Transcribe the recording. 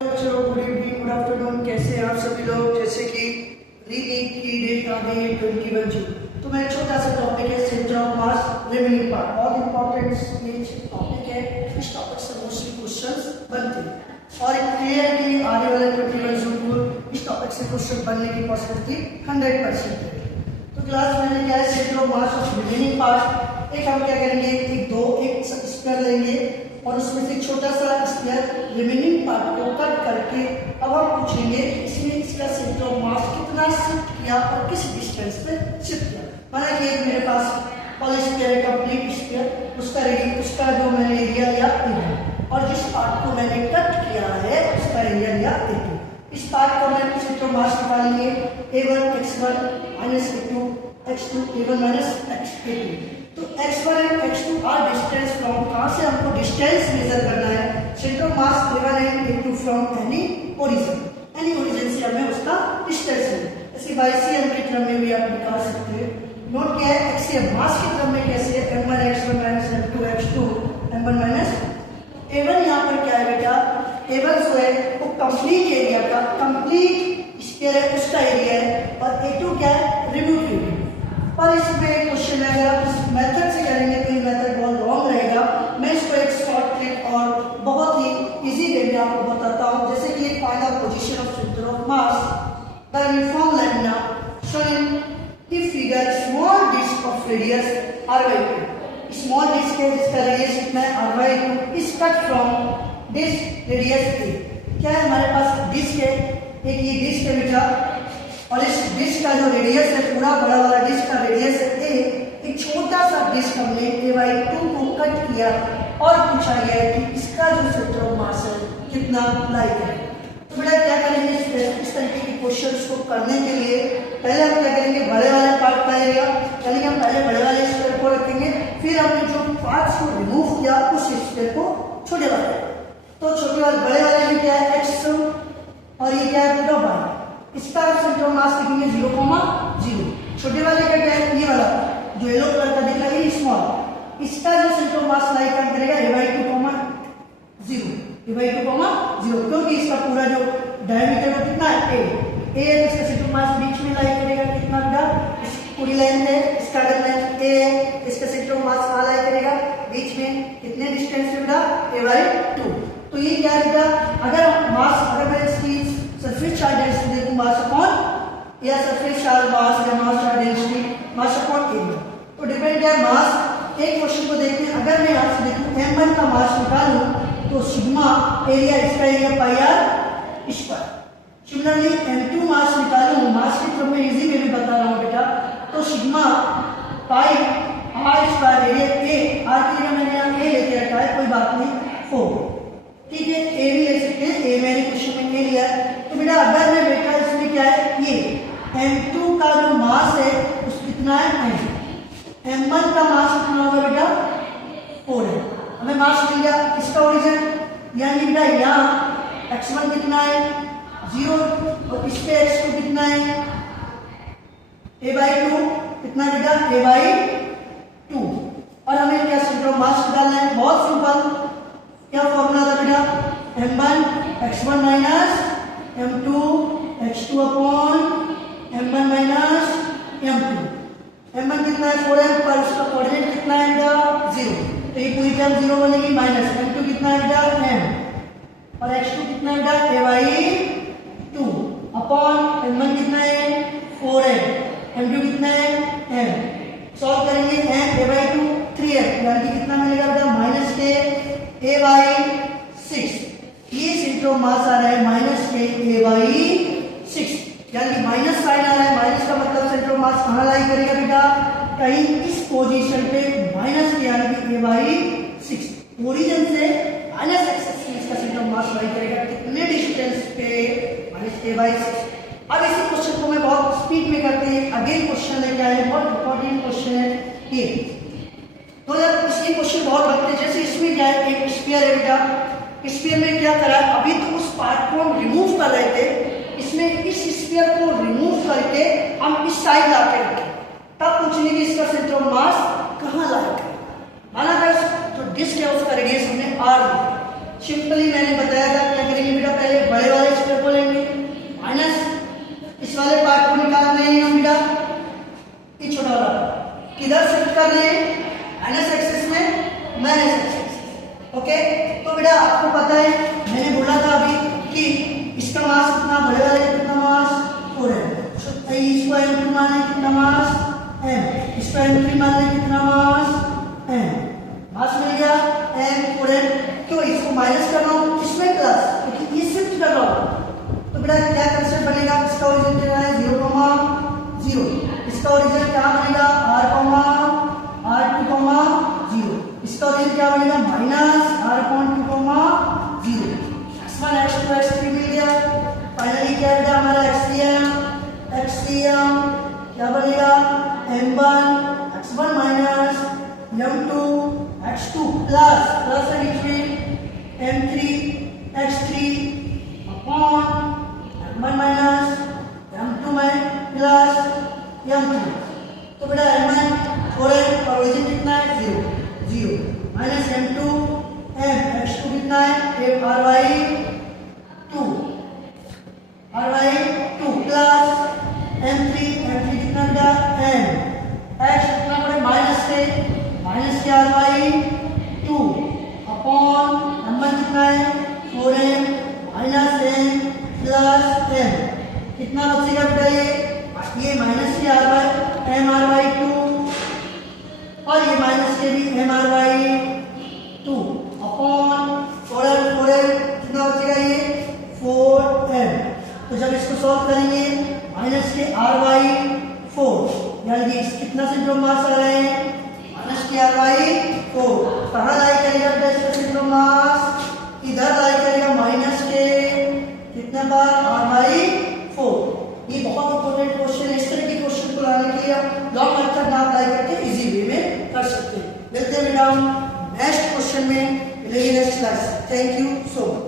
बच्चों good evening good afternoon, कैसे हैं आप सभी लोग। जैसे कि रीनीट की डेट आ गई है 21 जून, तो मैं छोटा सा टॉपिक है centre of mass remaining part. बहुत इंपॉर्टेंट टॉपिक है, इस टॉपिक से मोस्टली क्वेश्चंस बनते हैं और एक क्लियर कि आने वाले 21 जून को इस टॉपिक से क्वेश्चन बनने की पॉसिबिलिटी 100% है। तो क्लास में क्या है, centre of mass of remaining part. एक हम क्या करेंगे, एक स्क्वायर लेंगे और उसमें से छोटा सा स्क्वायर रिमेनिंग पार्ट को कट करके अब हम पूछेंगे इसमें इसका सेंटर ऑफ मास कितना शिफ्ट किया और किस डिस्टेंस पे शिफ्ट किया। माना कि मेरे पास पॉलीस्फीयर है, कंप्लीट स्फीयर, उसका जो मैंने एरिया लिया A और जिस पार्ट को मैंने कट किया है उसका एरिया लिया A2। इस पार्ट को मैंने सेंटर ऑफ मास निकालेंगे A1 x1 minus A2 x2 A1 minus A2। तो x1 and x2 are distance from, कहां से हमको डिस्टेंस मेजर करना है, centre of mass A1 and A2 from any origin से हमें उसका डिस्टेंस है। ऐसे YCM के क्रम में भी आप निकाल सकते हैं। नोट क्या है, एक्सियल मास के क्रम में कैसे है, m1 x1 minus m2 x2 m1 minus A1। यहाँ पर क्या है बेटा, A1 जो है वो कंप्लीट एरिया का, कंप्लीट स्फीयर है उसका एरिया है और A2 क्या है, रिमूव एरिया। पर इसमें क्वेश्चन है, अगर आप इस मेथड से करेंगे तो ये मेथड बहुत लॉन्ग रहेगा। मैं इसको एक शॉर्ट ट्रिक और बहुत ही इजी वे में आपको बताता हूँ। जैसे कि find the position of centre of mass, the uniform lamina shown in figure small disc of radius r/2। Small disc है जिसका रेडियस कितना है r/2 is cut from disc radius A। क्या है, हमारे पास डिस्क है, एक ये डिस्क है बेटा, और इस डिस्क का जो रेडियस है, पूरा बड़ा वाला डिस्क का रेडियस है A। एक छोटा सा डिस्क हमने A/2 को कट किया और पूछा गया है कि इसका जो सेंटर ऑफ मास है कितना लाई करेगा। तो बेटा क्या करेंगे, इस तरीके के क्वेश्चंस को करने के लिए पहले हम क्या करेंगे, बड़े वाले पार्ट का एरिया, यानी हम पहले बड़े वाले स्क्वायर को रखेंगे, फिर हमने जो पार्ट्स को रिमूव किया उस स्क्वायर को छोटे वाले। तो छोटे वाले बड़े वाले में क्या है x और ये क्या है पूरा y। इसका सेंटर ऑफ मास लिखेंगे 0,0। छोटे वाले का क्या है, ये वाला जो येलो कलर का दिख रहा है स्मॉल, इसका जो सेंटर ऑफ मास लाई कर करेगा A/2,0 क्योंकि इसका पूरा जो डायमीटर है कितना है A है, इसका सेंटर ऑफ मास बीच में लाई करेगा कितना बेटा, इस पूरी लाइन है, इसका अगर लेंथ A है, इसका सेंटर ऑफ मास कहां लाई करेगा, बीच में कितने डिस्टेंस पे बेटा A/2। तो ये क्या है बेटा, अगर मैं इसकी सरफेस चार्ज डेंसिटी देखूं मास अपॉन या सरफेस चार्ज मास या मास charge density mass upon area, तो डिपेंड क्या है मास। एक क्वेश्चन को देखते हैं, अगर मैं यहां से देखूं m1 का मास निकालूं तो सिग्मा एरिया, इसका area πr square. Similarly m2 मास निकालूं, मास के क्रम में इजी में भी बता रहा हूं बेटा, तो sigma pi r square area A, r की जगह मैंने यहां A लेके रखा है, कोई बात नहीं, 4। ठीक है, A भी ले सकते हैं, A मैंने क्वेश्चन में A लिया है। तो बेटा अगर मैं बेटा इसमें क्या है, ये m2 का जो मास है उस कितना है m1 का मास कितना होगा बेटा 4 है। हमें मास मिल गया, इसका ओरिजिन यानी बेटा यहाँ x1 कितना है 0 और इस पे x2 कितना है A/2 कितना बेटा A/2। और हमें क्या सेंटर ऑफ मास निकालना है, बहुत सिंपल, क्या फॉर्मूला था बेटा, m1 x1 minus m2 x2 upon m1 minus m2। m1 कितना है 4m, पर उसका कोऑर्डिनेट कितना है बेटा 0, तो ये पूरी टर्म 0 बनेगी, माइनस m2 कितना है बेटा m और x2 कितना है बेटा A/2 अपॉन m1 कितना है 4m, m2 कितना है m। सॉल्व करेंगे, m A/2 3m यानी कितना मिलेगा बेटा माइनस के A/6। ये सेंटर ऑफ मास आ रहा है माइनस के A/6, यानी माइनस साइन आ रहा है, माइनस का मतलब सेंटर ऑफ मास कहां लाई करेगा बेटा, कहीं इस पोजीशन पे माइनस के यानी कि A/6 ओरिजिन से माइनस एक्सिस में इसका सेंटर ऑफ मास लाई करेगा कितने डिस्टेंस पे, माइनस A/6। अब इसी क्वेश्चन को मैं बहुत स्पीड में करते हैं, अगेन क्वेश्चन लेके आए, बहुत इंपॉर्टेंट क्वेश्चन है ये। तो यार इसके क्वेश्चन बहुत लगते हैं, जैसे इसमें क्या है, एक स्फीयर है बेटा, स्फीयर में क्या करा, अभी तो उस पार्ट को हम रिमूव कर रहे थे, इसमें इस स्फीयर को रिमूव करके हम इस साइड लाके रखें, तब पूछेंगे कि इसका सेंटर ऑफ मास कहाँ लाए करें। माना जो डिस्क है उसका रेडियस हमने r लिया, सिंपली मैंने बताया था क्या करेंगे बेटा, पहले तो x3 मिल गया। फाइनली क्या बेटा हमारा xm क्या बनेगा m1 minus m2 x2 plus है बीच में m3 x3 upon m1 minus m2 में प्लस m3। तो बेटा m1 4m और ओरिजिन कितना है 0 माइनस m2 m x2 कितना है ry2 प्लस m3 कितना बेटा m x कितना पड़े माइनस के ry2 अपॉन m1 कितना है 4m minus m plus m कितना बचेगा बेटा ये माइनस के ry2 और ये माइनस के भी ry2 अपॉन 4m कितना बचेगा ये 4m। तो जब इसको सॉल्व करेंगे माइनस के ry4 यानी कि कितना सेंट्रोम मास आ रहे हैं माइनस के ry4 कहाँ लाई करेगा बेटा इसका सेंट्रोम मास इधर लाई करेगा माइनस के कितने बार ry4। ये बहुत इंपॉर्टेंट क्वेश्चन है। इस तरह के क्वेश्चन को लाने के लिए आप लॉन्ग मेथड ना अप्लाई करके इजी वे में कर सकते हैं। मिलते हैं बेटा नेक्स्ट क्वेश्चन में, मिलेंगे next class. Thank you so much.